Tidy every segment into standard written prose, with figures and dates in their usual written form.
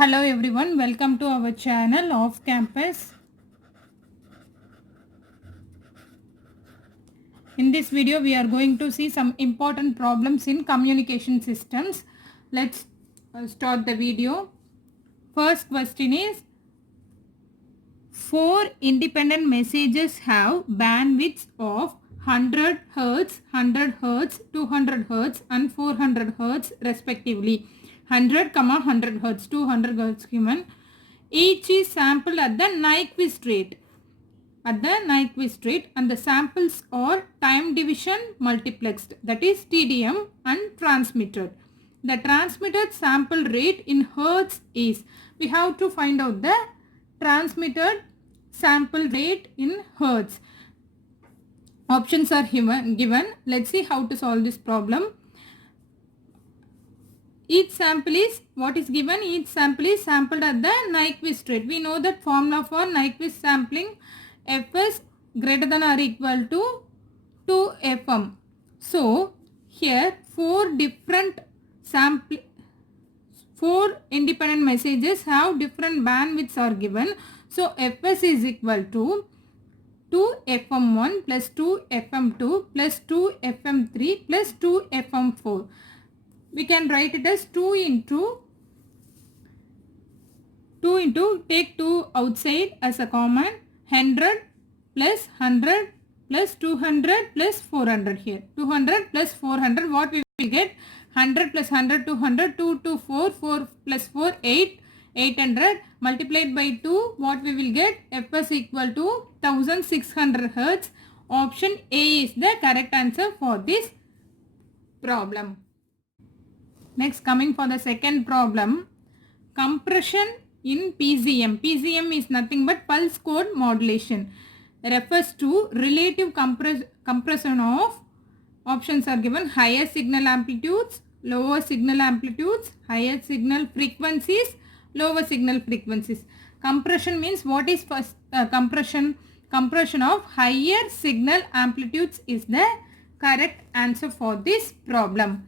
Hello everyone, welcome to our channel Off Campus. In this video we are going to see some important problems in communication systems. Let's start the video. First question is, four independent messages have bandwidths of 100 Hz, 100 Hz, 200 Hz and 400 Hz respectively. 100, 100 Hz, 200 Hz given. Each is sampled at the Nyquist rate. And the samples are time division multiplexed, that is TDM, and transmitted. The transmitted sample rate in Hertz is, we have to find out the transmitted sample rate in Hertz. Options are given. Let's see how to solve this problem. Each sample is, what is given? Each sample is sampled at the Nyquist rate. We know that formula for Nyquist sampling, Fs greater than or equal to 2Fm. So, here four independent messages have different bandwidths are given. So, Fs is equal to 2Fm1 plus 2Fm2 plus 2Fm3 plus 2Fm4. We can write it as 2 into take 2 outside as a common, 100 plus 100 plus 200 plus 400 here. 200 plus 400, what we will get? 100 plus 100, 200, 2 to 4, 4 plus 4, 8, 800 multiplied by 2, what we will get? Fs equal to 1600 Hz. Option A is the correct answer for this problem. Next, coming for the second problem, compression in PCM. PCM is nothing but pulse code modulation. Refers to relative compression of, options are given, higher signal amplitudes, lower signal amplitudes, higher signal frequencies, lower signal frequencies. Compression means, what is first compression? Compression of higher signal amplitudes is the correct answer for this problem.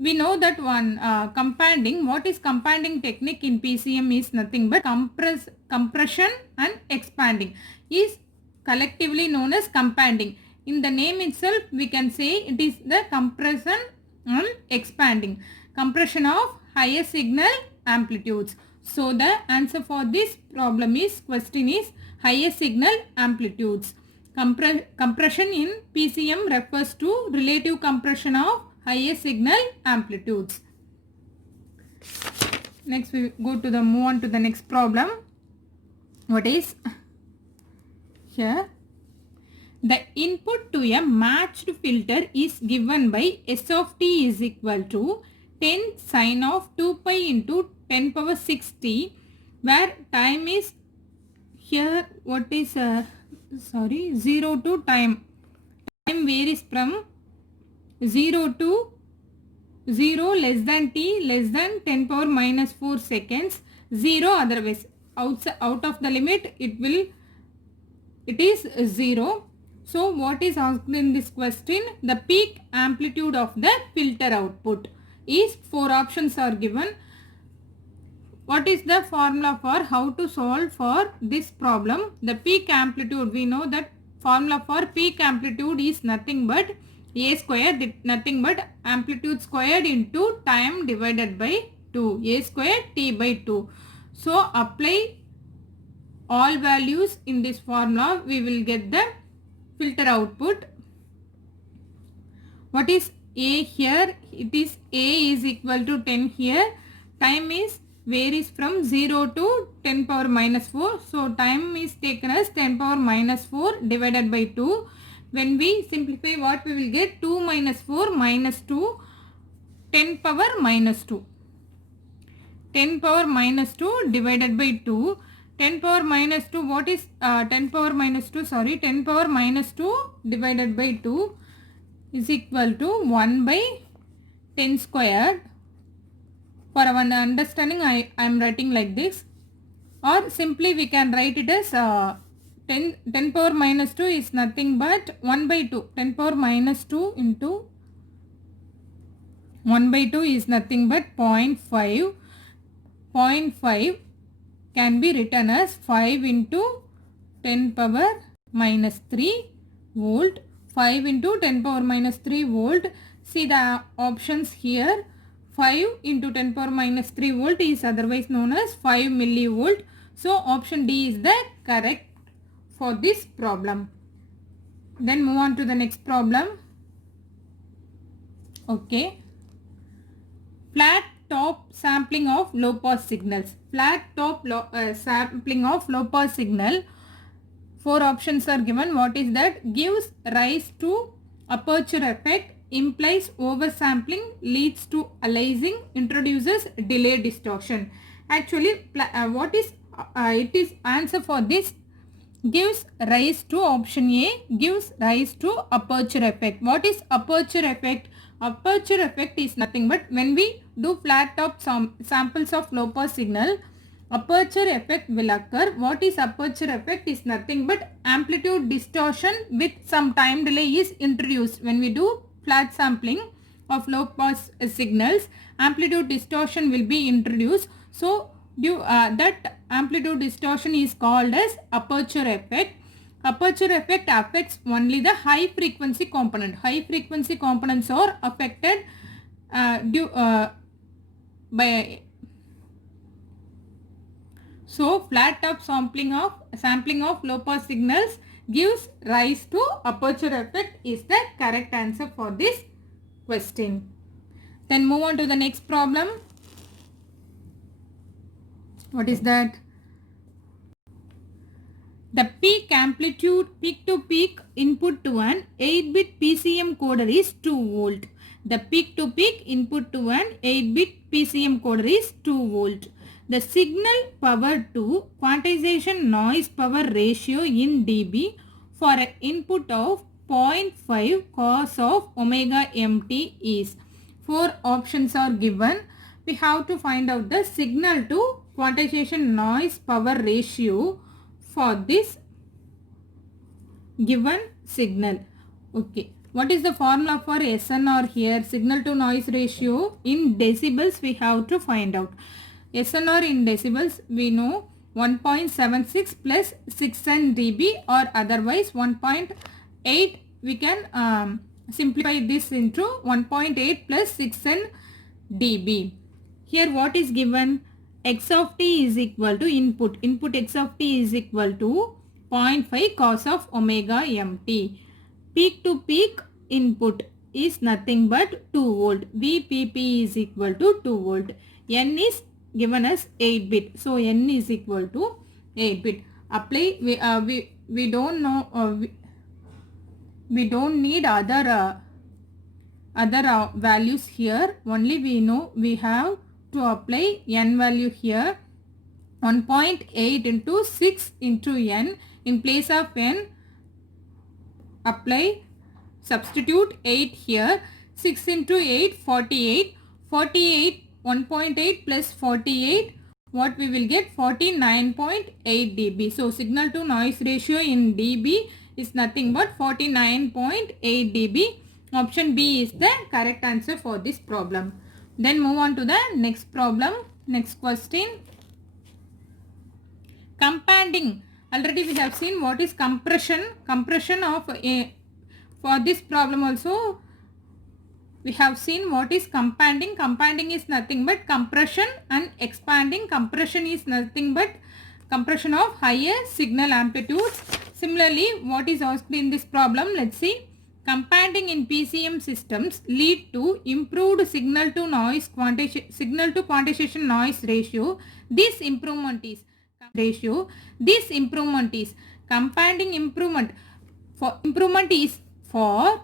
We know that one compounding, what is compounding technique in PCM is nothing but compression and expanding is collectively known as compounding. In the name itself we can say it is the compression and expanding. Compression of higher signal amplitudes. So the answer for this problem is, question is higher signal amplitudes. Compression in PCM refers to relative compression of higher signal amplitudes. Next we move on to the next problem. What is here? The input to a matched filter is given by S of t is equal to 10 sine of 2 pi into 10 power 6t, where time is here, what is 0 to time. Time varies from 0 to 0 less than t less than 10 power minus 4 seconds, 0 otherwise. Out of the limit it is 0. So what is asked in this question? The peak amplitude of the filter output is, 4 options are given. What is the formula for how to solve for this problem? The peak amplitude, we know that formula for peak amplitude is nothing but A square, nothing but amplitude squared into time divided by 2, A square t by 2. So apply all values in this formula, we will get the filter output. What is A here? It is A is equal to 10 here. Time is varies from 0 to 10 power minus 4. So time is taken as 10 power minus 4 divided by 2. When we simplify, what we will get? 2 minus 4 minus 2, 10 power minus 2. 10 power minus 2 divided by 2. 10 power minus 2, what is 10 power minus 2? 10 power minus 2 divided by 2 is equal to 1 by 10 squared. For our understanding, I am writing like this, or simply we can write it as 10 power minus 2 is nothing but 1 by 2. 10 power minus 2 into 1 by 2 is nothing but 0.5. 0.5 can be written as 5 into 10 power minus 3 volt. 5 into 10 power minus 3 volt. See the options here. 5 into 10 power minus 3 volt is otherwise known as 5 millivolt. So option D is the correct for this problem. Then move on to the next problem. Okay. Flat top sampling of low pass signals. Flat top sampling of low pass signal. 4 options are given. What is that? Gives rise to aperture effect, implies oversampling, leads to aliasing, introduces delay distortion. Actually, what is it is answer for this? Gives rise to option A, gives rise to aperture effect. What is aperture effect? Aperture effect is nothing but when we do flat top samples of low pass signal, aperture effect will occur. What is aperture effect? Is nothing but amplitude distortion with some time delay is introduced. When we do flat sampling of low pass signals, amplitude distortion will be introduced. So that amplitude distortion is called as aperture effect. Aperture effect affects only the high frequency component. High frequency components are affected by. So flat top sampling of low pass signals gives rise to aperture effect is the correct answer for this question. Then move on to the next problem. What is that? The peak amplitude peak to peak input to an 8-bit PCM coder is 2 volt. The peak to peak input to an 8-bit PCM coder is 2 volt. The signal power to quantization noise power ratio in dB for an input of 0.5 cos of omega mt is. 4 options are given. We have to find out the signal to quantization noise power ratio for this given signal. Okay. What is the formula for SNR here? Signal to noise ratio in decibels we have to find out. SNR in decibels we know 1.76 plus 6n dB or otherwise 1.8. We can simplify this into 1.8 plus 6n dB. Here what is given? X of t is equal to input x of t is equal to 0.5 cos of omega mt. Peak to peak input is nothing but 2 volt. VPP is equal to 2 volt. N is given as 8 bit. So N is equal to 8 bit. Apply. We don't know. We don't need other values here. Only we know we have to apply N value here. 1.8 into 6 into N. In place of N, apply, substitute 8 here. 6 into 8, 48. 48, 1.8 plus 48. What we will get? 49.8 dB. So signal to noise ratio in dB is nothing but 49.8 dB. Option B is the correct answer for this problem. Then move on to the next problem. Next question. Companding. Already we have seen what is compression. Compression of a. For this problem also we have seen what is companding. Companding is nothing but compression and expanding. Compression is nothing but compression of higher signal amplitudes. Similarly, what is asked in this problem? Let's see. Companding in PCM systems lead to improved signal to quantization noise ratio. This improvement is companding improvement. Improvement is for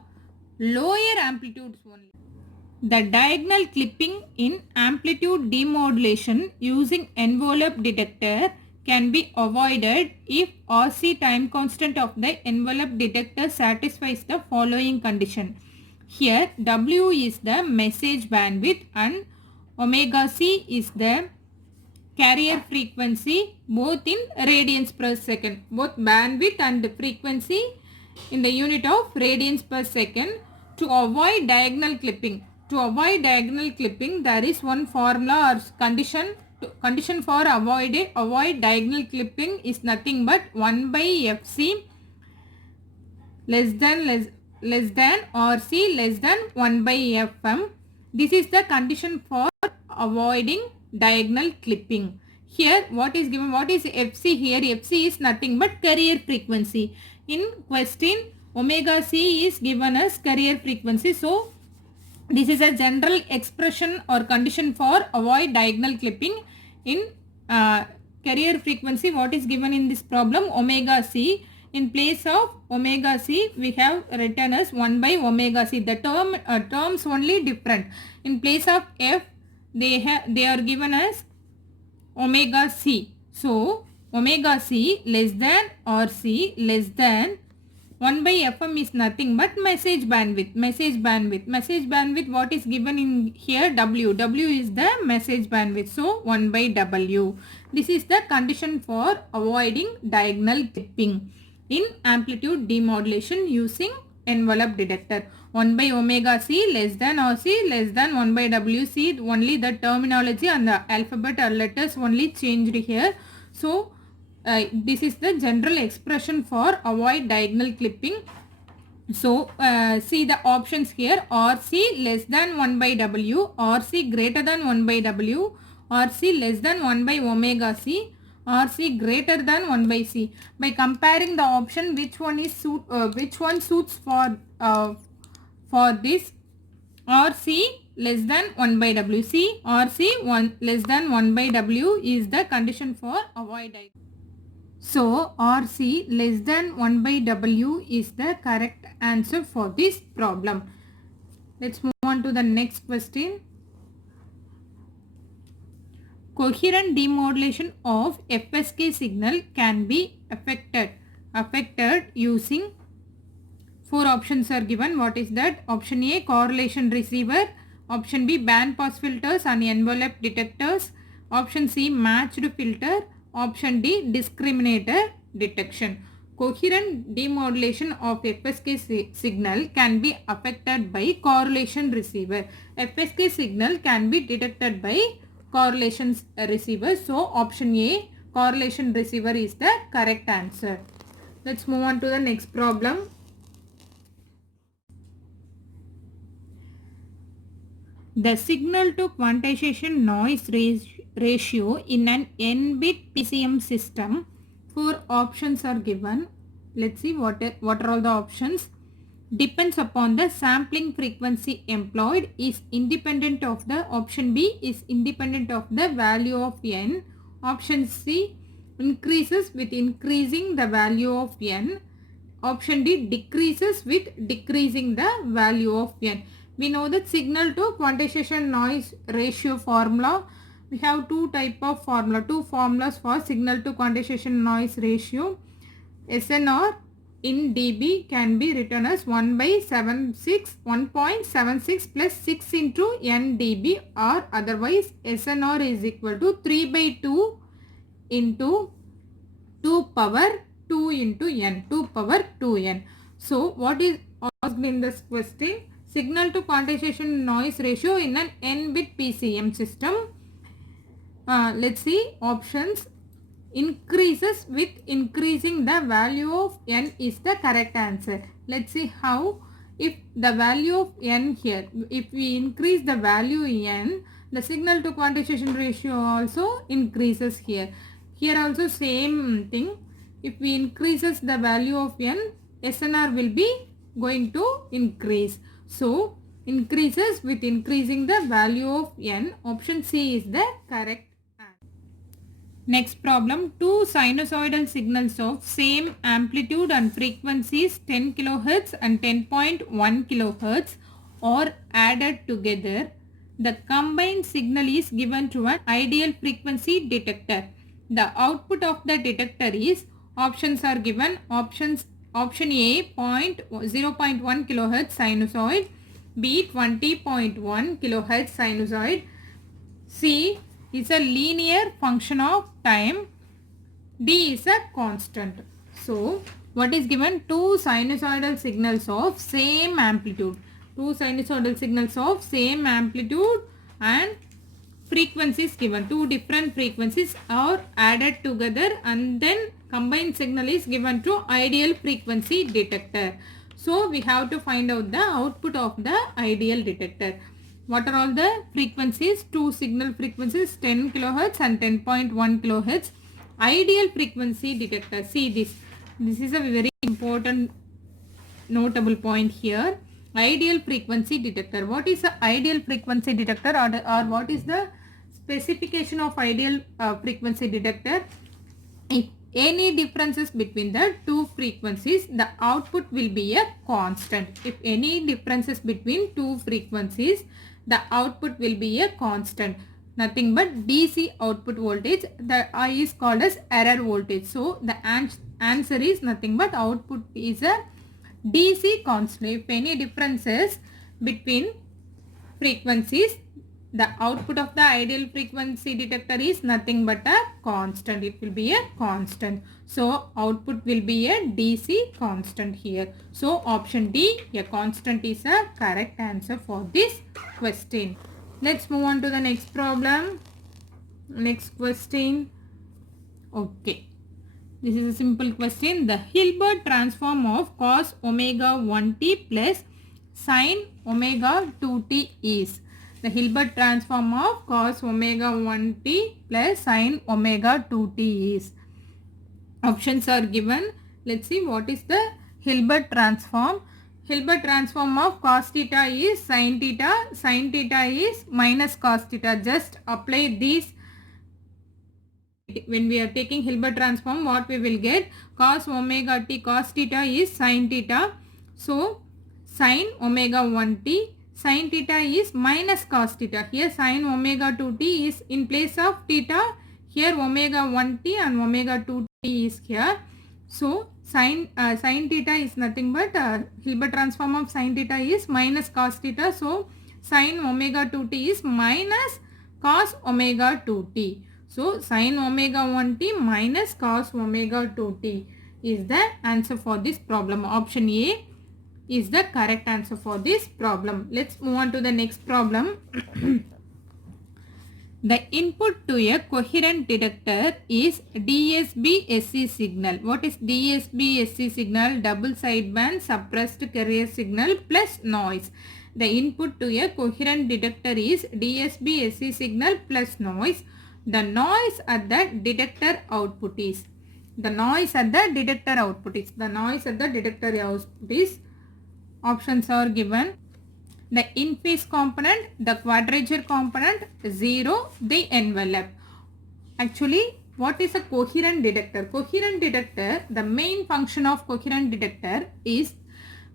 lower amplitudes only. The diagonal clipping in amplitude demodulation using envelope detector can be avoided if RC time constant of the envelope detector satisfies the following condition. Here W is the message bandwidth and omega C is the carrier frequency, both in radians per second. Both bandwidth and frequency in the unit of radians per second. To avoid diagonal clipping, there is one formula or condition condition for avoid diagonal clipping is nothing but 1 by FC less than or C less than 1 by FM. This is the condition for avoiding diagonal clipping. Here what is given, what is FC here? FC is nothing but carrier frequency. In question omega C is given as carrier frequency. So this is a general expression or condition for avoid diagonal clipping. In carrier frequency, what is given in this problem? Omega C. In place of omega C, we have written as 1 by omega C. The terms only different. In place of F, they are given as omega C. So omega C less than or C less than 1 by FM is nothing but message bandwidth. Message bandwidth, what is given in here? W. W is the message bandwidth. So 1 by W. This is the condition for avoiding diagonal clipping in amplitude demodulation using envelope detector. 1 by omega C less than or C less than 1 by W. C, only the terminology and the alphabet or letters only changed here. So this is the general expression for avoid diagonal clipping. So see the options here: RC less than 1 by W, RC greater than 1 by W, RC less than 1 by omega C, RC greater than 1 by C. By comparing the option, which one suits for this? RC less than 1 by W. C, RC 1 less than 1 by W is the condition for avoid diagonal. So RC less than 1 by W is the correct answer for this problem. Let's move on to the next question. Coherent demodulation of FSK signal can be affected using 4 options are given. What is that? Option A, correlation receiver. Option B, band pass filters and envelope detectors. Option C, matched filter. Option D, discriminator detection. Coherent demodulation of FSK signal can be affected by correlation receiver. FSK signal can be detected by correlation receiver. So option A, correlation receiver is the correct answer. Let's move on to the next problem. The signal to quantization noise ratio in an n-bit PCM system, 4 options are given. Let's see what are all the options. Depends upon the sampling frequency employed, is independent of the, option B is independent of the value of n. Option C, increases with increasing the value of n. Option D, decreases with decreasing the value of n. We know that signal to quantization noise ratio formula. We have two formulas for signal to quantization noise ratio. SNR in dB can be written as 1.76 plus 6 into n dB, or otherwise SNR is equal to 3 by 2 into 2 power 2 into n, 2 power 2n. So what is asked in this question? Signal to quantization noise ratio in an n-bit PCM system. Let's see options. Increases with increasing the value of n is the correct answer. Let's see how. If the value of n here, if we increase the value n, the signal to quantization ratio also increases here. Here also same thing. If we increases the value of n, SNR will be going to increase. So increases with increasing the value of n. Option C is the correct answer. Next problem. 2 sinusoidal signals of same amplitude and frequencies 10 kHz and 10.1 kHz are added together. The combined signal is given to an ideal frequency detector. The output of the detector is, options are given. Option A, 0.1 kHz sinusoid, B 20.1 kHz sinusoid, C is a linear function of time, D is a constant. So what is given? 2 sinusoidal signals of same amplitude. 2 sinusoidal signals of same amplitude and frequencies given. Two different frequencies are added together and then combined signal is given to ideal frequency detector. So we have to find out the output of the ideal detector. What are all the frequencies? Two signal frequencies, 10 kilohertz and 10.1 kilohertz. Ideal frequency detector. See this. This is a very important notable point here. Ideal frequency detector. What is the ideal frequency detector, or what is the specification of ideal frequency detector? If any differences between the two frequencies, the output will be a constant. If any differences between two frequencies, the output will be a constant. Nothing but DC output voltage. The I is called as error voltage. So the answer is nothing but output is a DC constant. If any differences between frequencies, the output of the ideal frequency detector is nothing but a constant. It will be a constant. So output will be a DC constant here. So option D, a constant, is a correct answer for this question. Let's move on to the next problem. Next question. Okay. This is a simple question. The Hilbert transform of cos omega 1t plus sin omega 2t is. The Hilbert transform of cos omega 1t plus sin omega 2t is. Options are given. Let's see what is the Hilbert transform. Hilbert transform of cos theta is sin theta is minus cos theta. Just apply these. When we are taking Hilbert transform, what we will get? Cos omega t, cos theta is sin theta. So sin omega 1t, sin theta is minus cos theta. Here sin omega 2t is in place of theta. Here omega 1t and omega 2t is here. So sin theta is nothing but Hilbert transform of sin theta is minus cos theta. So sin omega 2t is minus cos omega 2t. So sin omega 1t minus cos omega 2t is the answer for this problem. Option A is the correct answer for this problem. Let's move on to the next problem. The input to a coherent detector is DSB-SC signal. What is DSB-SC signal? Double sideband suppressed carrier signal plus noise. The input to a coherent detector is DSB-SC signal plus noise. The noise at the detector output is. The noise at the detector output is. The noise at the detector output is. Options are given. The in-phase component, the quadrature component, 0, the envelope. Actually, what is a coherent detector? Coherent detector, the main function of coherent detector is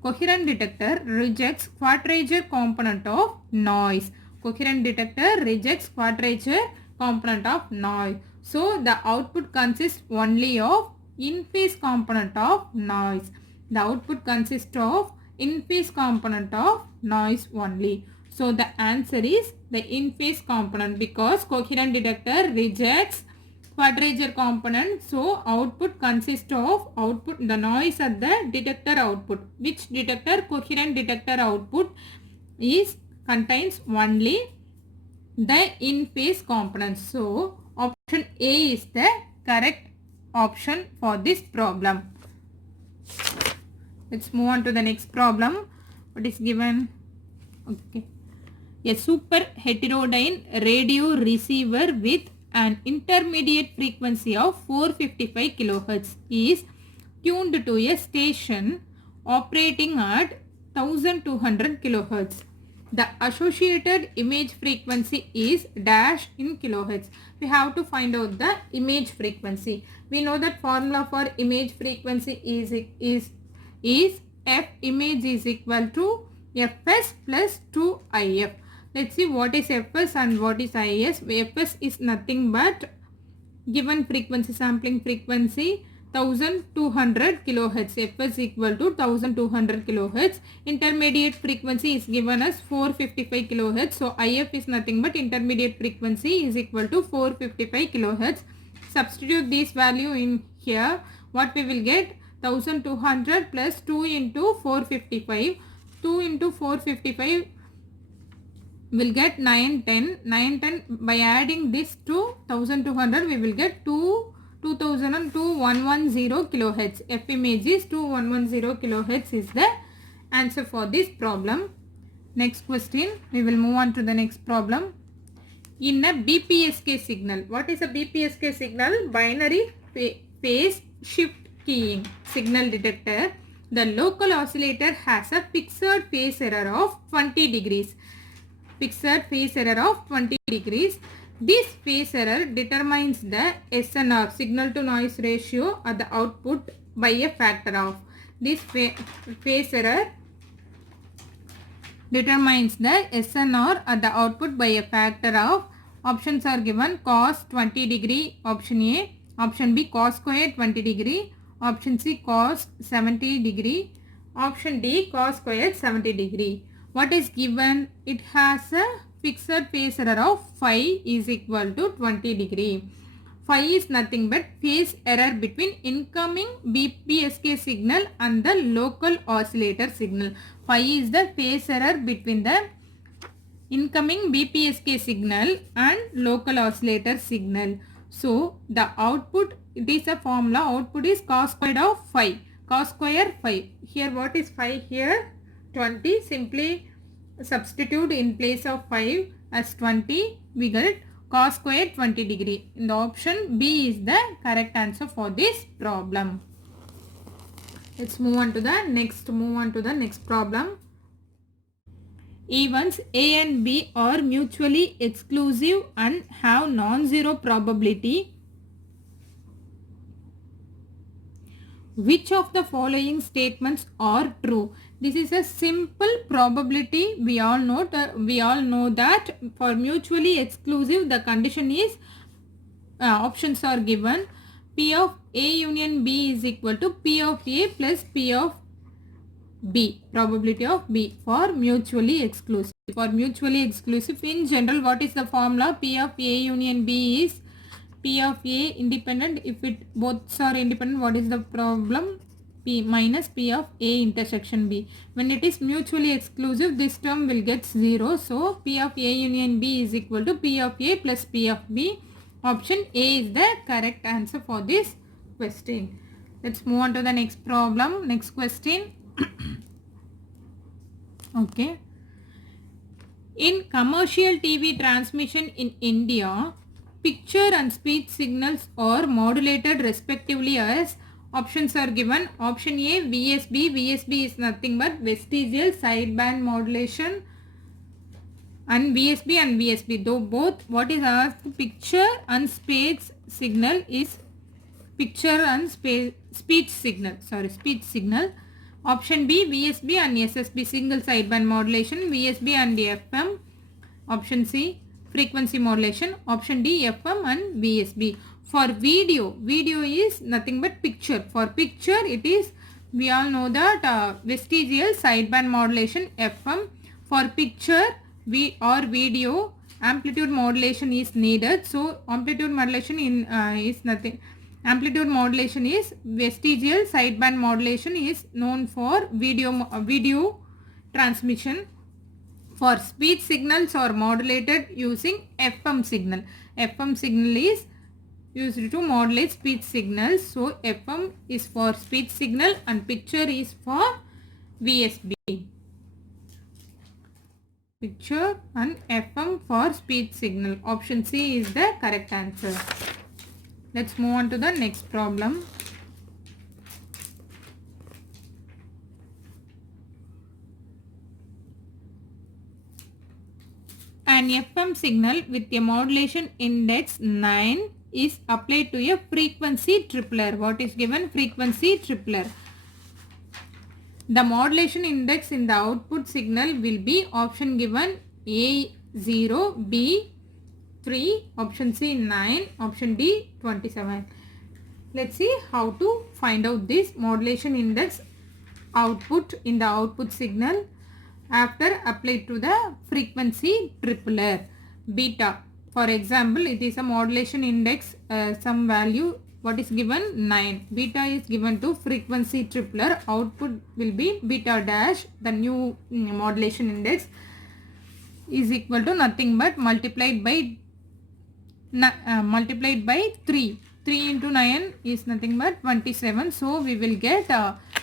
coherent detector rejects quadrature component of noise. Coherent detector rejects quadrature component of noise. So the output consists only of in-phase component of noise. The output consists of in-phase component of noise only. So the answer is the in-phase component, because coherent detector rejects quadrature component. So output consists of the noise at the detector output. Which detector? Coherent detector output is contains only the in-phase components. So option A is the correct option for this problem. Let's move on to the next problem. What is given? Okay. A super heterodyne radio receiver with an intermediate frequency of 455 kHz is tuned to a station operating at 1200 kHz. The associated image frequency is dash in kilohertz. We have to find out the image frequency. We know that formula for image frequency is F image is equal to Fs plus 2If. Let's see what is Fs and what is Is. Fs is nothing but given frequency, sampling frequency 1200 kilohertz. Fs equal to 1200 kilohertz. Intermediate frequency is given as 455 kilohertz. So If is nothing but intermediate frequency is equal to 455 kilohertz. Substitute this value in here. What we will get? 1200 plus 2 into 455. 2 into 455 will get 9, 10. 9, 10 by adding this to 1200 we will get 2110 kilohertz. F image is 2110 kilohertz is the answer for this problem. Next question, we will move on to the next problem. In a BPSK signal, what is a BPSK signal? Binary phase shift keying signal detector. The local oscillator has a fixed phase error of 20 degrees. Fixed phase error of 20 degrees. This phase error determines the SNR, signal to noise ratio, at the output by a factor of. This phase error determines the SNR at the output by a factor of. Options are given: cos 20 degree, option A; option B, cos square 20 degree; option C, cos 70 degree; option D, cos square 70 degree. What is given? It has a fixed phase error of phi is equal to 20 degree. Phi is nothing but phase error between incoming BPSK signal and the local oscillator signal. Phi is the phase error between the incoming BPSK signal and local oscillator signal. So the output, it is a formula, output is cos squared of phi. Cos square phi. Here what is phi here? 20. Simply substitute in place of 5 as 20. We get cos square 20 degree. In the option B is the correct answer for this problem. Let's move on to the next problem. Events A and B are mutually exclusive and have non-zero probability. Which of the following statements are true? This is a simple probability. We all know that for mutually exclusive the condition is options are given. P of A union B is equal to P of A plus P of B, probability of B for mutually exclusive. For mutually exclusive, in general, what is the formula? P of A union B is P of A independent. If it both are independent, what is the problem? P minus P of A intersection B. When it is mutually exclusive, this term will get 0. So P of A union B is equal to P of A plus P of B. Option A is the correct answer for this question. Let's move on to the next problem. Next question. Okay. In commercial TV transmission in India, picture and speech signals are modulated respectively as. Options are given. Option A, VSB. VSB is nothing but vestigial sideband modulation. And VSB and VSB, though both, what is asked? Picture and speech signal is picture and speech signal. Speech signal. Option B, VSB and SSB, single sideband modulation, VSB and FM. Option C, frequency modulation. Option D, FM and VSB. For video is nothing but picture. For picture, it is, we all know that vestigial sideband modulation, FM. For picture or video, amplitude modulation is needed. So amplitude modulation is nothing. Amplitude modulation is vestigial sideband modulation is known for video transmission. For speech signals are modulated using FM signal. FM signal is used to modulate speech signals. So FM is for speech signal and picture is for VSB. Picture and FM for speech signal. Option C is the correct answer. Let's move on to the next problem. An FM signal with a modulation index 9 is applied to a frequency tripler. What is given? Frequency tripler. The modulation index in the output signal will be option given A0, B 3, option C 9, option D 27. Let's see how to find out this modulation index output in the output signal after applied to the frequency tripler. Beta, for example, it is a modulation index, some value, what is given? 9. Beta is given to frequency tripler. Output will be beta dash, the new modulation index. is equal to nothing but multiplied by 3. 3 into 9 is nothing but 27. So we will get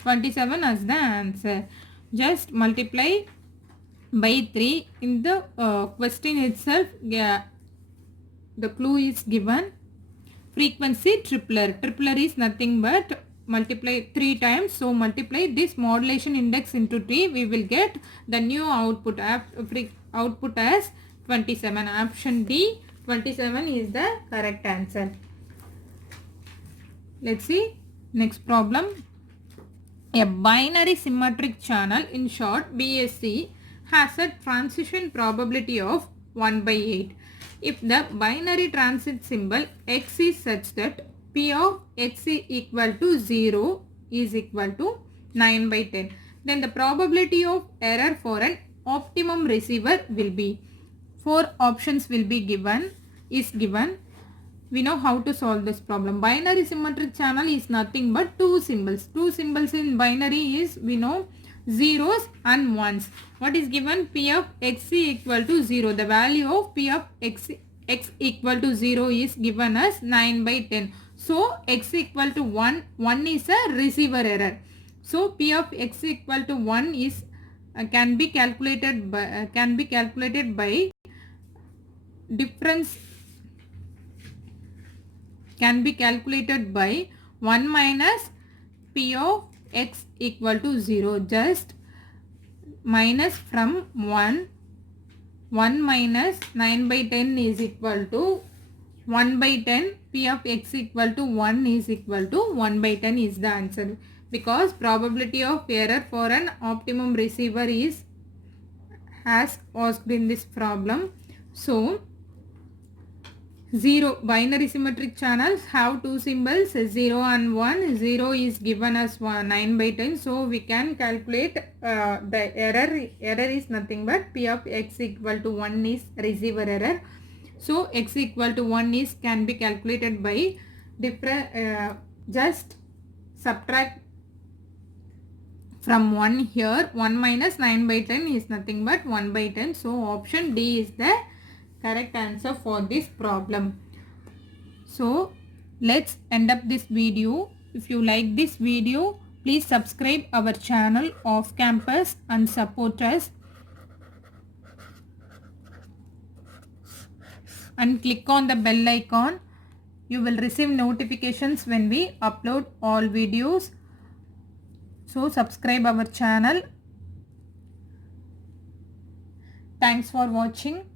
27 as the answer. Just multiply by 3. In the question itself, the clue is given. Frequency tripler. Tripler is nothing but multiply 3 times. So multiply this modulation index into 3. We will get the new output. Output as 27. Option D, 27 is the correct answer. Let's see next problem. A binary symmetric channel, in short BSC, has a transition probability of 1 by 8. If the binary transit symbol x is such that P of x is equal to 0 is equal to 9 by 10, then the probability of error for an optimum receiver will be. 4 options will be given. We know how to solve this problem. Binary symmetric channel is nothing but 2 symbols. 2 symbols in binary is, we know, zeros and ones. What is given? P of x equal to 0. The value of P of x equal to 0 is given as 9 by 10. So x equal to 1. 1 is a receiver error. So P of x equal to 1 is can be calculated by difference. Can be calculated by 1 minus P of x equal to 0. Just minus from 1. 1 minus 9 by 10 is equal to 1 by 10. P of x equal to 1 is equal to 1 by 10 is the answer. Because probability of error for an optimum receiver is as asked in this problem. So 0 binary symmetric channels have 2 symbols, 0 and 1. 0 is given as 9 by 10. So we can calculate the error. Error is nothing but P of x equal to 1 is receiver error. So x equal to 1 is can be calculated by different. Just subtract from 1 here. 1 minus 9 by 10 is nothing but 1 by 10. So option D is the correct answer for this problem. So let's end up this video. If you like this video, please subscribe our channel Off Campus and support us, and click on the bell icon. You will receive notifications when we upload all videos. So subscribe our channel. Thanks for watching.